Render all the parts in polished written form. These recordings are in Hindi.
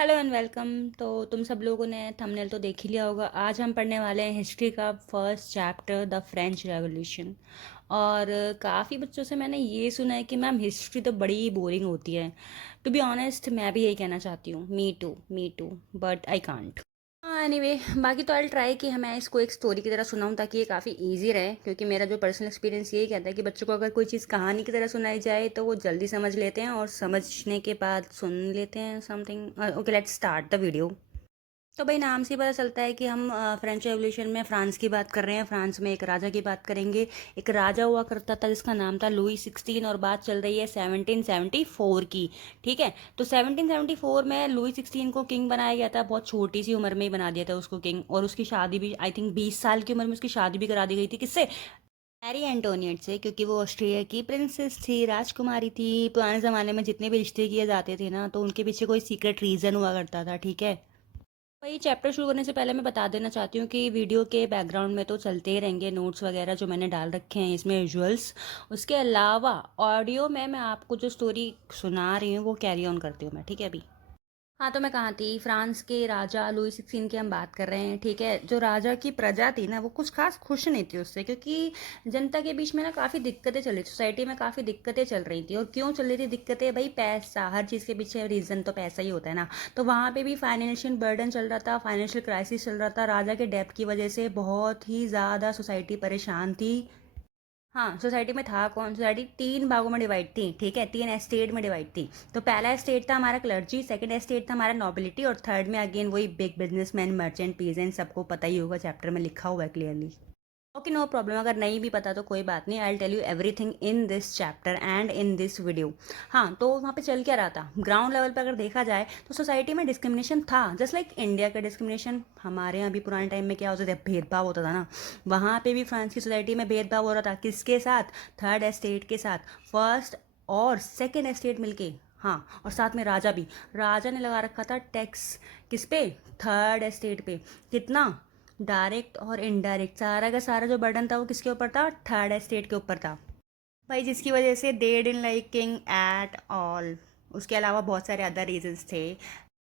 Hello and welcome. तो तुम सब लोगों ने थंबनेल तो देख ही लिया होगा। आज हम पढ़ने वाले हैं हिस्ट्री का first chapter the French revolution. और काफ़ी बच्चों से मैंने ये सुना है कि मैम हिस्ट्री तो बड़ी बोरिंग होती है। टू बी ऑनेस्ट मैं भी यही कहना चाहती हूँ, me too, but I can't. हाँ एनीवे, बाकी तो आई ट्राई कि मैं इसको एक स्टोरी की तरह सुनाऊँ ताकि ये काफ़ी इजी रहे, क्योंकि मेरा जो पर्सनल एक्सपीरियंस यही कहता है कि बच्चों को अगर कोई चीज़ कहानी की तरह सुनाई जाए तो वो जल्दी समझ लेते हैं और समझने के बाद सुन लेते हैं something. Okay, let's start the video. तो भाई नाम से ही पता चलता है कि हम फ्रेंच रेवोल्यूशन में फ्रांस की बात कर रहे हैं। फ्रांस में एक राजा की बात करेंगे। एक राजा हुआ करता था जिसका नाम था लुई 16, और बात चल रही है 1774 की। ठीक है, तो 1774 में लुई 16 को किंग बनाया गया था। बहुत छोटी सी उम्र में ही बना दिया था उसको किंग, और उसकी शादी भी आई थिंक 20 साल की उम्र में उसकी शादी भी करा दी गई थी। किससे? मैरी एंटोनियट से, क्योंकि वो ऑस्ट्रिया की प्रिंसेस थी, राजकुमारी थी। पुराने ज़माने में जितने भी रिश्ते किए जाते थे ना, तो उनके पीछे कोई सीक्रेट रीज़न हुआ करता था। ठीक है, वही चैप्टर शुरू करने से पहले मैं बता देना चाहती हूँ कि वीडियो के बैकग्राउंड में तो चलते ही रहेंगे नोट्स वगैरह जो मैंने डाल रखे हैं इसमें, विजुअल्स। उसके अलावा ऑडियो में मैं आपको जो स्टोरी सुना रही हूँ वो कैरी ऑन करती हूँ मैं। ठीक है अभी। हाँ, तो मैं कहाँ थी? फ्रांस के राजा लुई 16 की हम बात कर रहे हैं। ठीक है, जो राजा की प्रजा थी ना वो कुछ खास खुश नहीं थी उससे, क्योंकि जनता के बीच में ना काफ़ी दिक्कतें चल रही थी, सोसाइटी में काफ़ी दिक्कतें चल रही थी। और क्यों चल रही थी दिक्कतें? भाई पैसा, हर चीज़ के पीछे रीज़न तो पैसा ही होता है ना। तो वहाँ पे भी फाइनेंशियल बर्डन चल रहा था, फाइनेंशियल क्राइसिस चल रहा था। राजा के डेब्ट की वजह से बहुत ही ज़्यादा सोसाइटी परेशान थी। हाँ, सोसाइटी में था कौन? सोसाइटी तीन भागों में डिवाइड थी। ठीक है, तीन एस्टेट में डिवाइड थी। तो पहला एस्टेट था हमारा क्लर्जी, सेकंड एस्टेट था हमारा नोबिलिटी, और थर्ड में अगेन वही बिग बिजनेसमैन, मर्चेंट, पीजेंट। सबको पता ही होगा, चैप्टर में लिखा हुआ है क्लियरली। Okay, no problem. अगर नहीं भी पता तो कोई बात नहीं, I tell you everything in this chapter and in this video. हाँ, तो वहाँ पे चल क्या रहा था ग्राउंड लेवल पे अगर देखा जाए तो सोसाइटी में डिस्क्रिमिनेशन था, जस्ट लाइक इंडिया का डिस्क्रिमिनेशन। हमारे यहाँ भी पुराने टाइम में क्या होता था, भेदभाव होता था ना। वहाँ पे भी फ्रांस की सोसाइटी में भेदभाव हो रहा था। किसके साथ? थर्ड एस्टेट के साथ। फर्स्ट और सेकेंड एस्टेट मिलके। हाँ, और साथ में राजा भी। राजा ने लगा रखा था टैक्स। किस पे? थर्ड एस्टेट पे। कितना? डायरेक्ट और इनडायरेक्ट, सारा का सारा जो बर्डन था वो किसके ऊपर था? थर्ड एस्टेट के ऊपर था भाई, जिसकी वजह से they didn't like king at all. उसके अलावा बहुत सारे अदर रीजंस थे,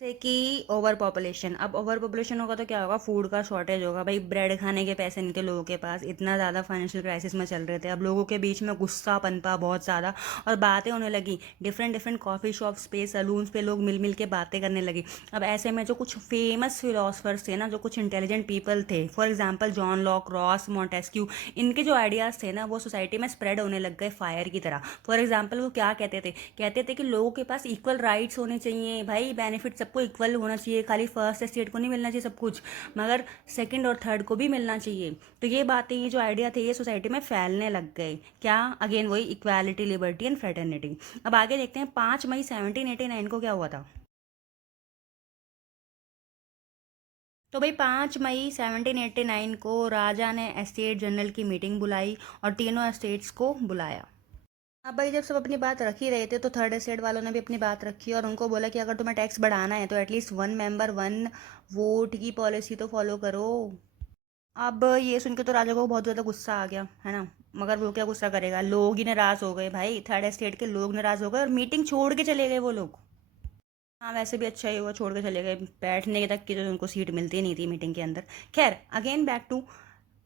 जैसे कि ओवर पॉपुलेशन। अब ओवर पॉपुलेशन होगा तो क्या होगा? फूड का शॉर्टेज होगा भाई। ब्रेड खाने के पैसे नहीं थे लोगों के पास, इतना ज़्यादा फाइनेंशियल क्राइसिस में चल रहे थे। अब लोगों के बीच में गुस्सा पनपा बहुत ज़्यादा, और बातें होने लगी। डिफरेंट डिफरेंट कॉफ़ी शॉप्स पे, सलून्स पे लोग मिल मिल के बातें करने लगे। अब ऐसे में जो कुछ फेमस फिलोसफर्स थे ना, जो कुछ इंटेलिजेंट पीपल थे, for example John Locke, Ross, Montesquieu, इनके जो आइडियाज़ थे ना वो सोसाइटी में स्प्रेड होने लग गए फायर की तरह। फॉर एग्जाम्पल वो क्या कहते थे? कहते थे कि लोगों के पास इक्वल राइट्स होने चाहिए भाई, बेनिफिट सबको इक्वल होना चाहिए। खाली फर्स्ट स्टेट को नहीं मिलना चाहिए सब कुछ, मगर सेकंड और थर्ड को भी मिलना चाहिए। तो ये बातें, ये जो आइडिया थे, ये सोसाइटी में फैलने लग गए। क्या? अगेन वही इक्वालिटी, लिबर्टी एंड फ्रेटर्निटी। अब आगे देखते हैं 5 मई 1789 को क्या हुआ था। तो भाई 5 मई 1789 को राजा ने एस्टेट जनरल की मीटिंग बुलाई और तीनों एस्टेट्स को बुलाया। अब भाई जब सब अपनी बात रख ही रहे थे तो थर्ड एस्टेट वालों ने भी अपनी बात रखी और उनको बोला कि अगर तुम्हें टैक्स बढ़ाना है तो at least one member one vote की पॉलिसी तो फॉलो करो। अब ये सुन के तो राजा को बहुत ज़्यादा गुस्सा आ गया, है ना। मगर वो क्या गुस्सा करेगा, लोग ही नाराज़ हो गए भाई, थर्ड एस्टेट के लोग नाराज़ हो गए और मीटिंग छोड़ के चले गए वो लोग। हाँ, वैसे भी अच्छा ही हुआ छोड़ के चले गए, बैठने तक की तो उनको सीट मिलती नहीं थी मीटिंग के अंदर। खैर, again back to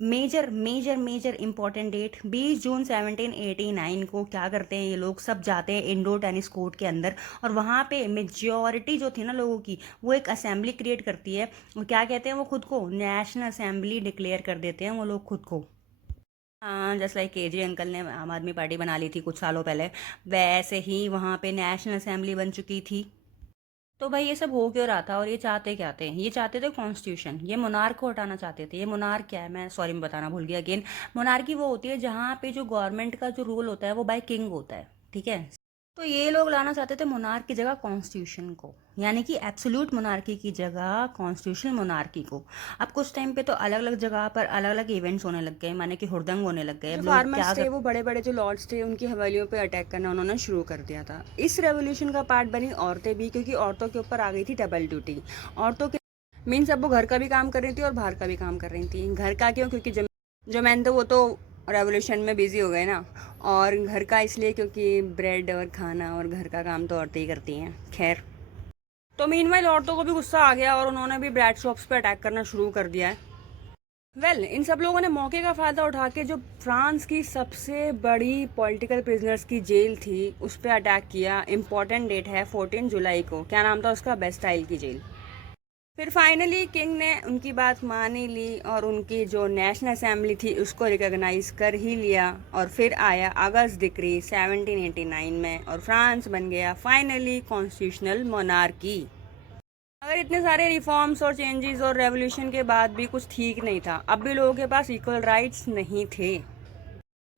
major major major important date. 20 जून 1789 को क्या करते हैं ये लोग? सब जाते हैं इंडोर टेनिस कोर्ट के अंदर, और वहाँ पे मेजॉरिटी जो थी ना लोगों की, वो एक असेंबली क्रिएट करती है। वो क्या कहते हैं? वो खुद को नेशनल असेंबली डिक्लेयर कर देते हैं वो लोग खुद को। हाँ, जस्ट लाइक केजे अंकल ने आम आदमी पार्टी बना ली थी कुछ सालों पहले, वैसे ही वहाँ पे नेशनल असेंबली बन चुकी थी। तो भाई ये सब हो क्यों रहा था और ये चाहते क्या थे? ये चाहते थे कॉन्स्टिट्यूशन, ये मोनार्क को हटाना चाहते थे। ये मोनार्क क्या है, मैं सॉरी मैं बताना भूल गया अगेन। मोनार्की वो होती है जहाँ पे जो गवर्नमेंट का जो रूल होता है वो बाय किंग होता है। ठीक है, तो ये लोग लाना चाहते थे मोनार्क की जगह कॉन्स्टिट्यूशन को, यानी कि एब्सोल्यूट मोनार्की की जगह कॉन्स्टिट्यूशनल मोनार्की को। अब कुछ टाइम पे तो अलग अलग जगह पर अलग अलग इवेंट्स होने लग गए, माने कि हुड़दंग होने लग गए। जो अब लोग क्या फार्मर्स थे, वो बड़े बड़े जो लॉर्ड्स थे, उनकी हवेलियों पे अटैक करना उन्होंने शुरू कर दिया था। इस रेवोल्यूशन का पार्ट बनी औरतें भी, क्योंकि औरतों के ऊपर आ गई थी डबल ड्यूटी। औरतों के मीन्स अब वो घर का भी काम कर रही थी और बाहर का भी काम कर रही थी। घर का क्यों? क्योंकि जो मैन थे वो तो रेवोल्यूशन में बिजी हो गए ना। और घर का इसलिए क्योंकि ब्रेड और खाना और घर का काम तो औरतें ही करती हैं। खैर, तो मीनवाइल औरतों को भी गुस्सा आ गया और उन्होंने भी ब्रेड शॉप्स पे अटैक करना शुरू कर दिया है। इन सब लोगों ने मौके का फ़ायदा उठा के जो फ्रांस की सबसे बड़ी पॉलिटिकल प्रिजनर्स की जेल थी उस पर अटैक किया। इम्पॉर्टेंट डेट है 14 जुलाई को। क्या नाम था उसका? बेस्टाइल की जेल। फिर फाइनली किंग ने उनकी बात मान ही ली और उनकी जो नेशनल असेंबली थी उसको रिकॉग्नाइज कर ही लिया। और फिर आया अगस्त डिक्री 1789 में और फ्रांस बन गया फाइनली कॉन्स्टिट्यूशनल मोनार्की। अगर इतने सारे रिफॉर्म्स और चेंजेस और रेवोल्यूशन के बाद भी कुछ ठीक नहीं था, अब भी लोगों के पास इक्वल राइट्स नहीं थे।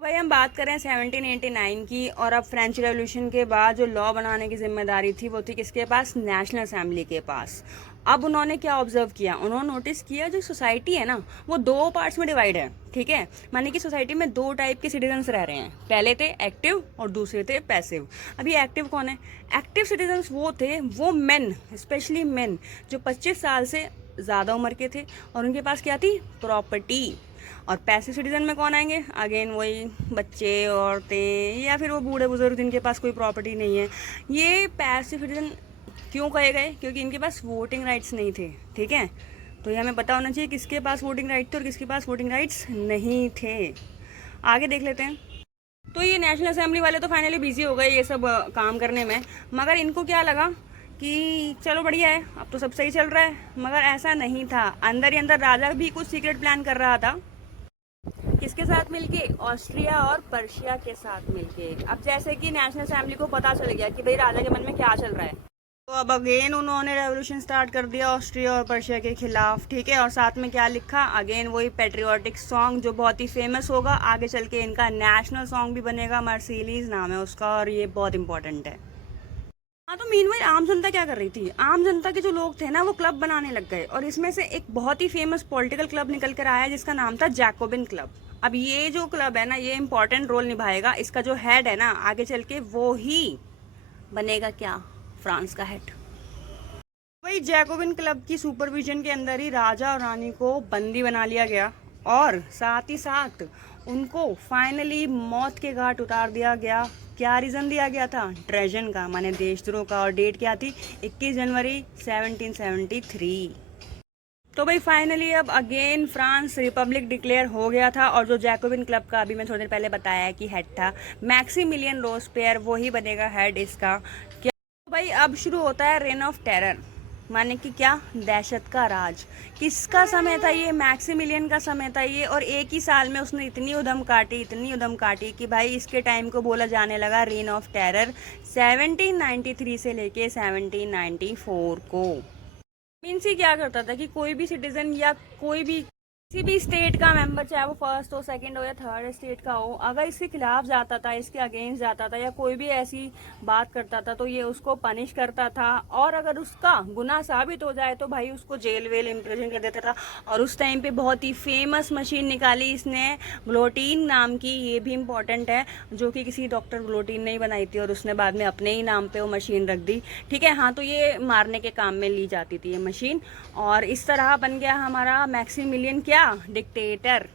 भाई हम बात करें 1789 की, और अब फ्रेंच रेवोल्यूशन के बाद जो लॉ बनाने की जिम्मेदारी थी वो थी किसके पास? नेशनल असेंबली के पास। अब उन्होंने क्या ऑब्जर्व किया? उन्होंने नोटिस किया जो सोसाइटी है ना वो दो पार्ट्स में डिवाइड है। ठीक है, माने कि सोसाइटी में दो टाइप के सिटीजन्स रह रहे हैं। पहले थे एक्टिव और दूसरे थे पैसिव। अभी एक्टिव कौन है? एक्टिव सिटीजन्स वो थे, वो मेन, स्पेशली मेन जो 25 साल से ज़्यादा उम्र के थे और उनके पास क्या थी? प्रॉपर्टी। और पैसिव सिटीजन में कौन आएंगे? अगेन वही बच्चे, औरतें, या फिर वो बूढ़े बुजुर्ग जिनके पास कोई प्रॉपर्टी नहीं है। ये पैसिव सिटीजन क्यों कहे गए? क्योंकि इनके पास वोटिंग राइट्स नहीं थे। ठीक है, तो ये हमें पता होना चाहिए किसके पास वोटिंग राइट थे और किसके पास वोटिंग राइट्स नहीं थे। आगे देख लेते हैं। तो ये नेशनल असेंबली वाले तो फाइनली बिजी हो गए ये सब काम करने में, मगर इनको क्या लगा कि चलो बढ़िया है, अब तो सब सही चल रहा है। मगर ऐसा नहीं था, अंदर ही अंदर राजा भी कुछ सीक्रेट प्लान कर रहा था। किसके साथ मिलके? ऑस्ट्रिया और पर्शिया के साथ मिलके। अब जैसे कि नेशनल असेंबली को पता चल गया कि भाई राजा के मन में क्या चल रहा है, तो अब अगेन उन्होंने रेवोल्यूशन स्टार्ट कर दिया ऑस्ट्रिया और पर्शिया के खिलाफ। ठीक है, और साथ में क्या लिखा? अगेन वही पेट्रियोटिक सॉन्ग जो बहुत ही फेमस होगा, आगे चल के इनका नेशनल सॉन्ग भी बनेगा। मर्सिलीज नाम है उसका और ये बहुत इंपॉर्टेंट है। हाँ, तो मीनवाइल आम जनता क्या कर रही थी? आम जनता के जो लोग थे ना वो क्लब बनाने लग गए और इसमें से एक बहुत ही फेमस पॉलिटिकल क्लब निकल कर आया जिसका नाम था जैकोबिन क्लब। अब ये जो क्लब है ना ये इंपॉर्टेंट रोल निभाएगा। इसका जो हेड है ना आगे चल के वो ही बनेगा क्या? फ्रांस का हेड। वही जैकोबिन क्लब की सुपरविजन के अंदर ही राजा और रानी को बंदी बना लिया गया और साथ ही साथ उनको फाइनली मौत के घाट उतार दिया गया। क्या रीज़न दिया गया था? ट्रेजन का, माने देशद्रोह का। और डेट क्या थी? 21 जनवरी 1773। तो भाई फाइनली अब अगेन फ्रांस रिपब्लिक डिक्लेयर हो गया था और जो जैकोबिन क्लब का अभी मैं थोड़ी देर पहले बताया कि हेड था मैक्सिमिलियन रोस्पेयर, वो ही बनेगा हेड इसका। क्या तो भाई अब शुरू होता है रेन ऑफ टेरर, माने कि क्या? दहशत का राज। किसका समय था ये? मैक्सिमिलियन का समय था ये। और एक ही साल में उसने इतनी उधम काटी, इतनी उधम काटी कि भाई इसके टाइम को बोला जाने लगा रेन ऑफ टेरर 1793 से लेके 1794 को। मीन्स ही क्या करता था कि कोई भी सिटीजन या कोई भी किसी भी स्टेट का मेंबर, चाहे वो फर्स्ट हो, सेकंड हो या थर्ड स्टेट का हो, अगर इसके खिलाफ जाता था, इसके अगेंस्ट जाता था या कोई भी ऐसी बात करता था तो ये उसको पनिश करता था। और अगर उसका गुनाह साबित हो जाए तो भाई उसको जेल वेल इम्प्रिजन कर देता था। और उस टाइम पे बहुत ही फेमस मशीन निकाली इसने ग्लोटीन नाम की, ये भी इम्पोर्टेंट है, जो कि किसी डॉक्टर ग्लोटीन ने ही बनाई थी और उसने बाद में अपने ही नाम पे वो मशीन रख दी। ठीक है, हाँ, तो ये मारने के काम में ली जाती थी ये मशीन। और इस तरह बन गया हमारा मैक्सिमिलियन क्या? डिक्टेटर।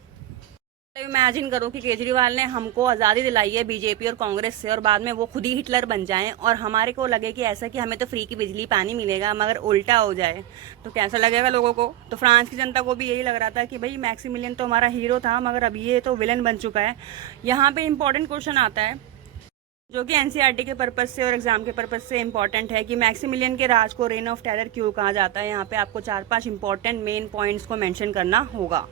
इमेजिन करो कि केजरीवाल ने हमको आज़ादी दिलाई है बीजेपी और कांग्रेस से और बाद में वो खुद ही हिटलर बन जाएं और हमारे को लगे कि ऐसा कि हमें तो फ्री की बिजली पानी मिलेगा, मगर उल्टा हो जाए तो कैसा लगेगा लोगों को? तो फ्रांस की जनता को भी यही लग रहा था कि भाई मैक्सिमिलियन तो हमारा हीरो था मगर अब ये तो विलन बन चुका है। यहाँ पे इंपॉर्टेंट क्वेश्चन आता है जो कि एनसीईआरटी के पर्पज से और एग्जाम के पर्पज से इंपॉर्टेंट है कि मैक्सिमिलियन के राज को रेन ऑफ टेरर क्यों कहा जाता है। यहाँ पे आपको 4-5 इंपॉर्टेंट मेन पॉइंट्स को मेंशन करना होगा।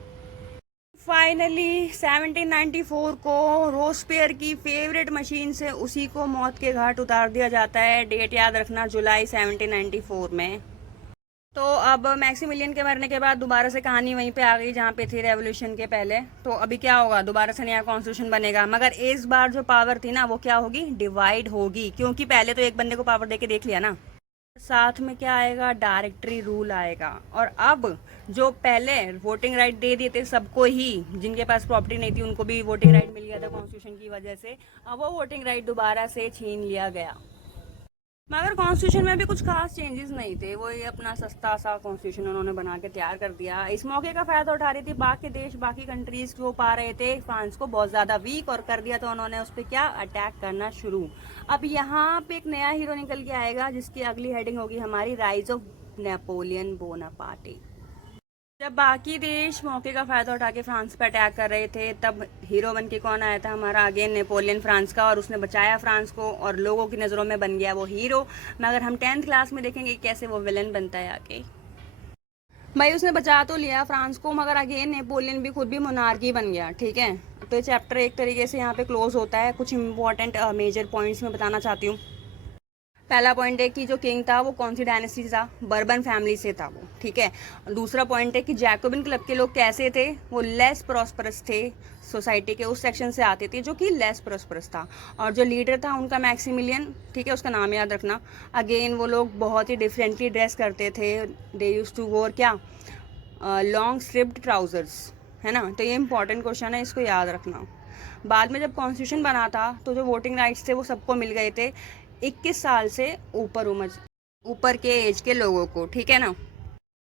फाइनली 1794 को रोस्पेयर की फेवरेट मशीन से उसी को मौत के घाट उतार दिया जाता है। डेट याद रखना, जुलाई 1794 में। तो अब मैक्सिमिलियन के मरने के बाद दोबारा से कहानी वहीं पे आ गई जहाँ पे थी रेवोल्यूशन के पहले। तो अभी क्या होगा? दोबारा से नया कॉन्स्टिट्यूशन बनेगा, मगर इस बार जो पावर थी ना वो क्या होगी? डिवाइड होगी, क्योंकि पहले तो एक बंदे को पावर देके देख लिया ना। साथ में क्या आएगा? डायरेक्टरी रूल आएगा। और अब जो पहले वोटिंग राइट दे दिए थे सबको ही, जिनके पास प्रॉपर्टी नहीं थी उनको भी वोटिंग राइट मिल गया था कॉन्स्टिट्यूशन की वजह से, अब वो वोटिंग राइट दोबारा से छीन लिया गया। मगर कॉन्स्टिट्यूशन में भी कुछ खास चेंजेस नहीं थे, वही अपना सस्ता सा कॉन्स्टिट्यूशन उन्होंने बना के तैयार कर दिया। इस मौके का फायदा उठा रही थी बाकी देश, बाकी कंट्रीज जो पा रहे थे फ्रांस को बहुत ज्यादा वीक और कर दिया, तो उन्होंने उस पर क्या अटैक करना शुरू। अब यहाँ पे एक नया हीरो निकल के आएगा जिसकी अगली हेडिंग होगी हमारी राइज ऑफ नेपोलियन बोनापार्टे। जब बाकी देश मौके का फायदा उठा के फ्रांस पर अटैक कर रहे थे, तब हीरो बन के कौन आया था हमारा अगेन नेपोलियन फ्रांस का, और उसने बचाया फ्रांस को और लोगों की नज़रों में बन गया वो हीरो। मगर हम 10th क्लास में देखेंगे कैसे वो विलन बनता है आके। भाई उसने बचा तो लिया फ्रांस को, मगर अगेन नेपोलियन भी खुद भी मोनार्की बन गया। ठीक है, तो ये चैप्टर एक तरीके से यहाँ पे क्लोज होता है। कुछ इंपॉर्टेंट मेजर पॉइंट्स में बताना चाहती हूँ। पहला पॉइंट है कि जो किंग था वो कौन सी डायनेस्टी था, बर्बन फैमिली से था वो। ठीक है, दूसरा पॉइंट है कि जैकोबिन क्लब के लोग कैसे थे, वो लेस प्रॉस्परस थे, सोसाइटी के उस सेक्शन से आते थे जो कि लेस प्रॉस्परस था। और जो लीडर था उनका मैक्सिमिलियन, ठीक है, उसका नाम याद रखना। अगेन वो लोग बहुत ही डिफरेंटली ड्रेस करते थे, दे यूज टू वोर क्या, लॉन्ग स्ट्रिप्ड ट्राउजर्स, है ना। तो ये इंपॉर्टेंट क्वेश्चन है, इसको याद रखना। बाद में जब कॉन्स्टिट्यूशन बना था तो जो वोटिंग राइट्स थे वो सबको मिल गए थे, 21 साल से ऊपर के एज के लोगों को। ठीक है ना।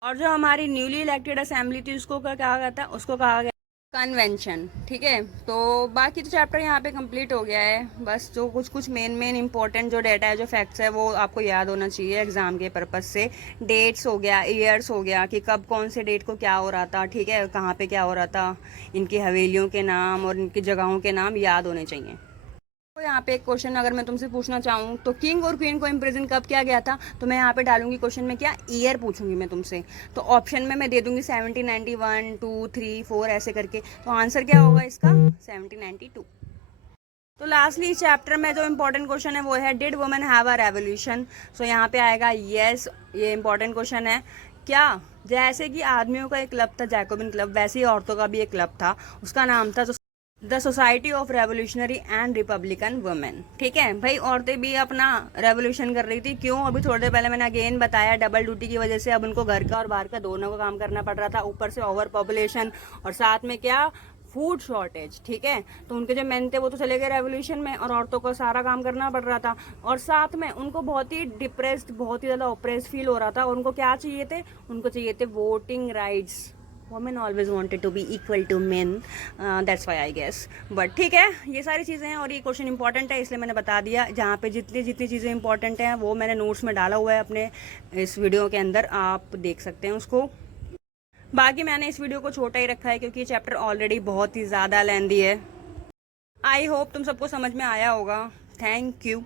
और जो हमारी न्यूली इलेक्टेड असेंबली थी उसको क्या कहा गया था, उसको कहा गया कन्वेंशन। ठीक है, तो बाकी तो चैप्टर यहाँ पे कंप्लीट हो गया है। बस जो कुछ मेन इंपॉर्टेंट जो डेटा है, जो फैक्ट्स है, वो आपको याद होना चाहिए एग्जाम के पर्पज से। डेट्स हो गया, ईयर्स हो गया कि कब कौन से डेट को क्या हो रहा था, ठीक है, कहाँ पे क्या हो रहा था, इनकी हवेलियों के नाम और इनकी जगहों के नाम याद होने चाहिए। तो यहाँ पे एक क्वेश्चन अगर मैं तुमसे पूछना चाहूँ तो किंग और क्वीन को इम्प्रिजन कब किया गया था, तो मैं यहाँ पे डालूंगी क्वेश्चन में क्या, ईयर पूछूंगी मैं तुमसे। तो ऑप्शन में मैं दे दूंगी 1791, 2, 3, 4 ऐसे करके। तो आंसर क्या होगा इसका, 1792। तो लास्टली इस चैप्टर में जो इम्पोर्टेंट क्वेश्चन है वो है did women have a revolution. So यहाँ पे आएगा यस, ये इम्पोर्टेंट क्वेश्चन है। क्या, जैसे कि आदमियों का एक क्लब था जैकोबिन क्लब, वैसे ही औरतों का भी एक क्लब था, उसका नाम था the society of revolutionary and Republican women. ठीक है भाई, औरतें भी अपना रेवोल्यूशन कर रही थी। क्यों, अभी थोड़ी देर पहले मैंने अगेन बताया, डबल ड्यूटी की वजह से अब उनको घर का और बाहर का दोनों का काम करना पड़ रहा था, ऊपर से ओवर पॉपुलेशन और साथ में क्या, फूड शॉर्टेज। ठीक है, तो उनके जो मेन थे वो तो चले गए रेवोल्यूशन में और औरतों को सारा काम करना पड़ रहा था। और साथ में उनको बहुत ही डिप्रेस्ड, बहुत ही ज़्यादा ओप्रेस्ड फील हो रहा था। और उनको क्या चाहिए थे, उनको चाहिए थे voting rights. women always wanted to be equal to men, that's why I guess। But ठीक है, ये सारी चीज़ें हैं और ये क्वेश्चन इंपॉर्टेंट है इसलिए मैंने बता दिया। जहाँ पे जितनी चीज़ें इंपॉर्टेंट हैं वो मैंने नोट्स में डाला हुआ है अपने इस वीडियो के अंदर, आप देख सकते हैं उसको। बाकी मैंने इस वीडियो को छोटा ही रखा है क्योंकि चैप्टर ऑलरेडी बहुत ही ज़्यादा लेंदी है। आई होप तुम सबको समझ में आया होगा। Thank you.